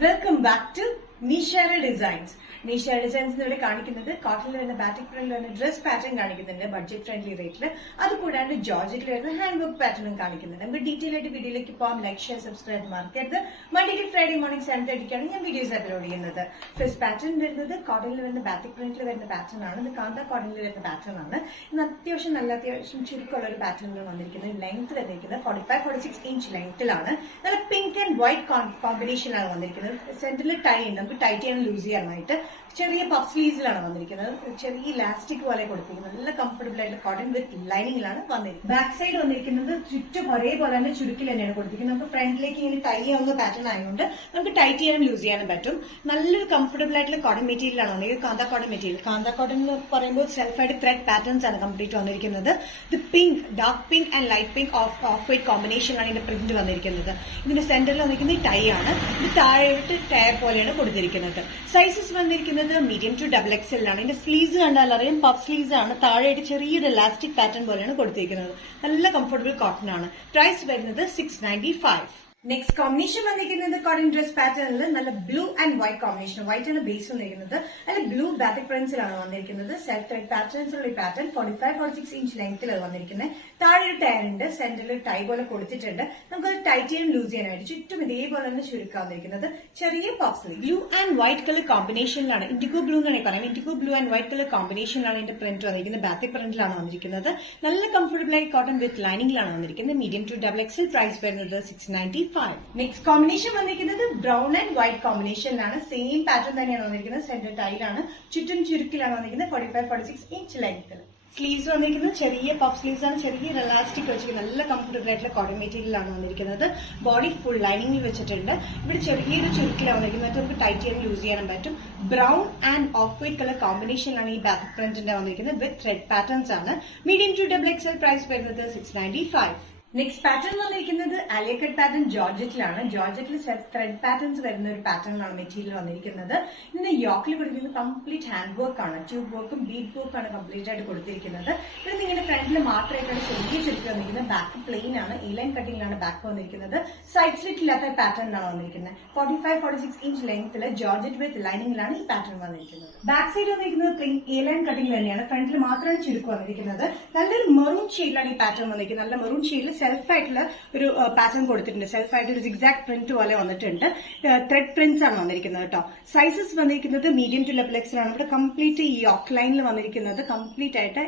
Welcome back to Nishara Designs. Nishara Designs ഇവിടെ കാണിക്കുന്നത് കോട്ടണിൽ വരുന്ന ബാറ്റിക് പ്രിന്റിൽ വരുന്ന ഡ്രസ് പാറ്റേൺ കാണിക്കുന്നുണ്ട് ബഡ്ജറ്റ് ഫ്രണ്ട്ലി റേറ്റിൽ. അത് കൂടാണ്ട് ജോർജറ്റിൽ വരുന്ന ഹാൻഡ് വർക്ക് പാറ്റേണും കാണിക്കുന്നുണ്ട്. നമുക്ക് ഡീറ്റെയിൽ ആയിട്ട് വീഡിയോയിലേക്ക് പോകാം. ലൈക്ക്, ഷെയർ, സബ്സ്ക്രൈബ് മറക്കരുത്. മൺഡേ ടു ഫ്രൈഡേ മോർണിംഗ് 7:30 ഞാൻ വീഡിയോസ് അപ്ലോഡ് ചെയ്യുന്നത്. ഫസ്റ്റ് പാറ്റേൺ വരുന്നത് കോട്ടണിൽ വരുന്ന ബാറ്റിക് പ്രിന്റിൽ വരുന്ന പാറ്റേൺ ആണ്. ഇത് കാന്ത കോട്ടണിൽ വരുന്ന പാറ്റേൺ ആണ്. ഇന്ന് അത്യാവശ്യം ചുരുക്കമുള്ള ഒരു പാറ്റേണിൽ വന്നിരിക്കുന്നത്. ലെങ്ത് വന്നിരിക്കുന്നത് 45-46 ഇഞ്ച് ലെങ്ത്തിലാണ്. നല്ല പിങ്ക് ആൻഡ് വൈറ്റ് കോമ്പിനേഷനിലാണ് വന്നിരിക്കുന്നത്. സെന്ററിൽ ടൈ ഉണ്ട്, നമുക്ക് ടൈറ്റ് ചെയ്യാൻ ലൂസ് ചെയ്യാനായിട്ട്. ചെറിയ പഫ് സ്ലീവ്സിലാണ് വന്നിരിക്കുന്നത്. ചെറിയ ഇലാസ്റ്റിക് പോലെ കൊടുത്തിരിക്കുന്നത്. നല്ല കംഫർട്ടബിൾ ആയിട്ട് കോട്ടൺ വിത്ത് ലൈനിങ്ങിലാണ് വന്നിരിക്കുന്നത്. ബാക്ക് സൈഡ് വന്നിരിക്കുന്നത് ചുറ്റും ഒരേപോലെ തന്നെ ചുരുക്കിൽ തന്നെയാണ് കൊടുത്തിരിക്കുന്നത്. നമുക്ക് ഫ്രണ്ടിലേക്ക് ഇങ്ങനെ ടൈ ആവുന്ന പാറ്റേൺ ആയതുകൊണ്ട് നമുക്ക് ടൈറ്റ് ചെയ്യാനും ലൂസ് ചെയ്യാനും പറ്റും. നല്ലൊരു കംഫർട്ടബിൾ ആയിട്ടുള്ള കോട്ടൺ മെറ്റീരിയലാണ് വന്നിരിക്കുന്നത്. കാന്ത കോട്ടൺ മെറ്റീരിയൽ. കാന്ത കോട്ടൺ എന്ന് പറയുമ്പോൾ സെൽഫായിട്ട് ത്രെഡ് പാറ്റേൺസ് ആണ് കംപ്ലീറ്റ് വന്നിരിക്കുന്നത്. ഇത് pink, dark pink and light pink of white കോമ്പിനേഷനാണ് ഇതിന്റെ പ്രിന്റ് വന്നിരിക്കുന്നത്. ഇതിന്റെ സെന്ററിൽ വന്നിരിക്കുന്നത് ടൈ ആണ്. ഇത് താഴെയിട്ട് ടയർ പോലെയാണ് കൊടുത്തിരിക്കുന്നത്. സൈസസ് വന്നിരിക്കുന്നത് മീഡിയം ടു ഡബിൾ XL ആണ്. ഇതിന്റെ സ്ലീവ്സ് കണ്ടാൽ അറിയാം, പഫ് സ്ലീവ്സ് ആണ്. താഴെയായിട്ട് ചെറിയൊരു ഇലാസ്റ്റിക് പാറ്റേൺ പോലെയാണ് കൊടുത്തിരിക്കുന്നത്. നല്ല കംഫർട്ടബിൾ കോട്ടൺ ആണ്. പ്രൈസ് വരുന്നത് 695. നെക്സ്റ്റ് കോമ്പിനേഷൻ വന്നിരിക്കുന്നത് കോട്ടൺ ഡ്രസ് പാറ്റേണിൽ നല്ല blue and white combination. White ആണ് ബേസ് വന്നിരിക്കുന്നത്. നല്ല ബ്ലൂ ബാറ്റിക് പ്രിന്റ്സിലാണ് വന്നിരിക്കുന്നത്. സെൽഫ് ത്രെഡ് പാറ്റേൺസ് ഉള്ള ഈ പാറ്റേൺ 45-46 ഇഞ്ച് ലെങ്ത്തിൽ വന്നിരിക്കുന്നത്. താഴെ ഒരു ടയർ ഉണ്ട്, സെന്ററിൽ ടൈ പോലെ കൊടുത്തിട്ടുണ്ട്. നമുക്കത് ടൈറ്റ് ചെയ്യാൻ ലൂസ് ചെയ്യാനായിട്ട് ചുറ്റും ഇതേപോലെ തന്നെ ചുരുക്കാൻ വന്നിരിക്കുന്നത്. ചെറിയ puff sleeve. Blue and white colour കോമ്പിനേഷനിലാണ്, ഇൻഡിഗോ ബ്ലൂ എന്നാണ് പറയാം. Indigo blue and white colour കോമ്പിനേഷനിലാണ് ഇതിന്റെ പ്രിന്റ് വന്നിരിക്കുന്നത്. ബാറ്റിക് പ്രിന്റിലാണ് വന്നിരിക്കുന്നത്. നല്ല കംഫർട്ടബിൾ ആയി കോട്ടൺ വിത്ത് ലൈനിങ്ങിലാണ് വന്നിരിക്കുന്നത്. Medium to double XL. Price വരുന്നത് 695. നെക്സ്റ്റ് കോമ്പിനേഷൻ വന്നിരിക്കുന്നത് ബ്രൗൺ ആൻഡ് വൈറ്റ് കോമ്പിനേഷനിലാണ്. സെയിം പാറ്റേൺ തന്നെയാണ് വന്നിരിക്കുന്നത്. സെന്റർ ടൈലാണ്, ചുറ്റും ചുരുക്കിലാണ് വന്നിരിക്കുന്നത്. 45-46 ഇഞ്ച് ലെങ്ത്തിൽ. സ്ലീവ്സ് വന്നിരിക്കുന്നത് ചെറിയ പഫ് സ്ലീവ്സ് ആണ്. ചെറിയ ഇലാസ്റ്റിക് വെച്ചിരിക്കുന്നത്. നല്ല കംഫർട്ടബിൾ ആയിട്ടുള്ള കോട്ടൺ മെറ്റീരിയലാണ് വന്നിരിക്കുന്നത്. ബോഡി ഫുൾ ലൈനിങ്ങിൽ വെച്ചിട്ടുണ്ട്. ഇവിടെ ചെറിയൊരു ചുരുക്കിലാണ് വന്നിരിക്കുന്നത്. നമുക്ക് ടൈറ്റ് ചെയ്യാൻ യൂസ് ചെയ്യാനും പറ്റും. Brown and off white colour കോമ്പിനേഷനിലാണ് ഈ ബാക്ക് പ്രിന്റിന്റെ വന്നിരിക്കുന്നത്. വിത്ത് ത്രെഡ് പാറ്റേൺസ് ആണ്. Medium to double XL. Price വരുന്നത് 695. നെക്സ്റ്റ് പാറ്റേൺ വന്നിരിക്കുന്നത് ആലിയ കട്ട് പാറ്റേൺ ജോർജറ്റിലാണ്. ജോർജറ്റിൽ സെൽഫ് ത്രെഡ് പാറ്റേൺസ് വരുന്ന ഒരു പാറ്റേണിലാണ് മെറ്റീരിയൽ വന്നിരിക്കുന്നത്. ഇതിന്റെ യോക്കിൽ കൊടുക്കുന്നത് കംപ്ലീറ്റ് ഹാൻഡ് വർക്ക് ആണ്. ട്യൂബ് വർക്കും ബീഡ് വർക്കും ആണ് കംപ്ലീറ്റ് ആയിട്ട് കൊടുത്തിരിക്കുന്നത്. ഇത് നിങ്ങളുടെ ഫ്രണ്ടിൽ മാത്രമായിട്ടാണ് ചെറിയ ചുരുക്കി വന്നിരിക്കുന്നത്. ബാക്ക് പ്ലെയിൻ ആണ്. ഈ ലൈൻ കട്ടിങ്ങിലാണ് ബാക്ക് വന്നിരിക്കുന്നത്. സൈഡ് സ്ലിറ്റ് ഇല്ലാത്ത പാറ്റേണിലാണ് വന്നിരിക്കുന്നത്. 45-46 ഇഞ്ച് ലെങ്ത്തിൽ ജോർജറ്റ് വിത്ത് ലൈനിങ്ങിലാണ് ഈ പാറ്റേൺ വന്നിരിക്കുന്നത്. ബാക്ക് സൈഡ് വന്നിരിക്കുന്നത് പ്ലെയിൻ എ ലൈൻ കട്ടിംഗ് തന്നെയാണ്. ഫ്രണ്ടിൽ മാത്രമാണ് ചുരുക്ക് വന്നിരിക്കുന്നത്. നല്ലൊരു മെറൂൺ ഷെയ്ഡിലാണ് ഈ പാറ്റേൺ വന്നിരിക്കുന്നത്. നല്ല മെറൂൺ ഷെയ്ഡിൽ സെൽഫായിട്ടുള്ള ഒരു പാറ്റേൺ കൊടുത്തിട്ടുണ്ട്. സെൽഫായിട്ട് ഒരു സിഗ്സാക്ട് പ്രിന്റ് പോലെ വന്നിട്ടുണ്ട്. ത്രെഡ് പ്രിന്റ്സ് ആണ് വന്നിരിക്കുന്നത് കേട്ടോ. സൈസസ് വന്നിരിക്കുന്നത് മീഡിയം ടു ഡബിൾ XL ആണ്. ഇവിടെ കംപ്ലീറ്റ് ഈ യോക്ക് ലൈനിൽ വന്നിരിക്കുന്നത് കംപ്ലീറ്റ് ആയിട്ട്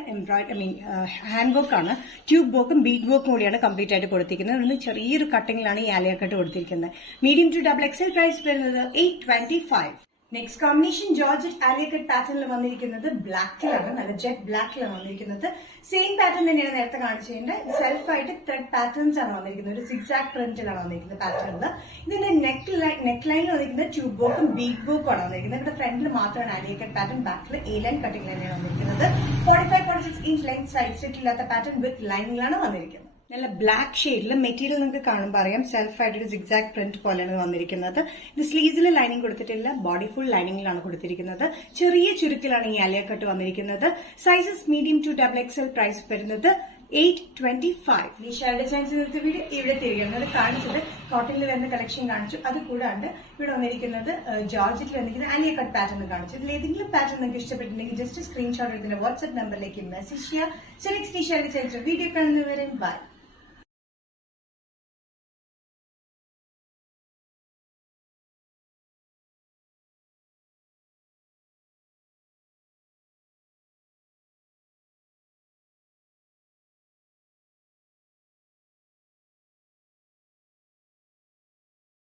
ഹാൻഡ് വർക്ക് ആണ്. ട്യൂബ് വർക്കും ബീഡ് വർക്കും കൂടിയാണ് കംപ്ലീറ്റ് ആയിട്ട് കൊടുത്തിരിക്കുന്നത്. അതുകൊണ്ട് ചെറിയൊരു കട്ടിങ്ങിലാണ് ഈ ആലിയ കട്ട് കൊടുത്തിരിക്കുന്നത്. Medium to double XL. Price വരുന്നത് 825. Next combination georgette Alia cut പാറ്റേണിൽ വന്നിരിക്കുന്നത് ബ്ലാക്കിലാണ്. നല്ല ജെറ്റ് ബ്ലാക്കിലാണ് വന്നിരിക്കുന്നത്. സെയിം പാറ്റേൺ തന്നെയാണ് നേരത്തെ കാണിച്ചതിന്റെ. സെൽഫായിട്ട് ത്രെഡ് പാറ്റേൺസ് ആണ് വന്നിരിക്കുന്നത്. ഒരു സിക്സാക്ട് പ്രിന്റിലാണ് വന്നിരിക്കുന്നത് പാറ്റേണിൽ. ഇതിന്റെ നെക്ക് ലൈനിൽ വന്നിരിക്കുന്നത് ട്യൂബ് വർക്കും ബീഡ് വർക്കും ആണ് വന്നിരിക്കുന്നത്. ഇവിടെ ഫ്രണ്ടിൽ മാത്രമാണ് ആലിയ കട്ട് പാറ്റേൺ. ബാക്കിൽ എ ലൈൻ കട്ടിംഗ് തന്നെയാണ് വന്നിരിക്കുന്നത്. 45-46 ഇഞ്ച് ലൈൻ സൈഡ് സെറ്റ് ഇല്ലാത്ത പാറ്റേൺ വിത്ത് ലൈനിങ്ങിലാണ് വന്നിരിക്കുന്നത്. നല്ല ബ്ലാക്ക് ഷെയ്ഡിൽ മെറ്റീരിയൽ നിങ്ങൾക്ക് കാണുമ്പോൾ അറിയാം. സെൽഫായിട്ട് ഒരു സിഗ്സാക്ട് പ്രിന്റ് പോലെയാണ് വന്നിരിക്കുന്നത്. ഇത് സ്ലീവ്സിൽ ലൈനിങ് കൊടുത്തിട്ടില്ല. ബോഡി ഫുൾ ലൈനിങ്ങിലാണ് കൊടുത്തിരിക്കുന്നത്. ചെറിയ ചുരുക്കിലാണ് ഈ ആലിയ കട്ട് വന്നിരിക്കുന്നത്. Sizes medium to double XL. Price വരുന്നത് 825. നിഷാര ഡിസൈൻസ് ഇന്നത്തെ വീഡിയോ ഇവിടെ തിരികെ കാണിച്ചത് കോട്ടണിൽ വരുന്ന കളക്ഷൻ കാണിച്ചു. അത് കൂടാണ്ട് ഇവിടെ വന്നിരിക്കുന്നത് ജോർജറ്റിൽ വന്നിരിക്കുന്ന ആലിയ കട്ട് പാറ്റേൺ കാണിച്ചു. ഇതിൽ ഏതെങ്കിലും പാറ്റേൺ നിങ്ങൾക്ക് ഇഷ്ടപ്പെട്ടിട്ടുണ്ടെങ്കിൽ ജസ്റ്റ് സ്ക്രീൻഷോട്ട് എടുത്തിന്റെ വാട്സ്ആപ്പ് നമ്പറിലേക്ക് മെസ്സേജ് ചെയ്യുക. നെക്സ്റ്റ് നിഷാര ഡിസൈൻസ് വീഡിയോ കാണുന്നവരെ ബൈ.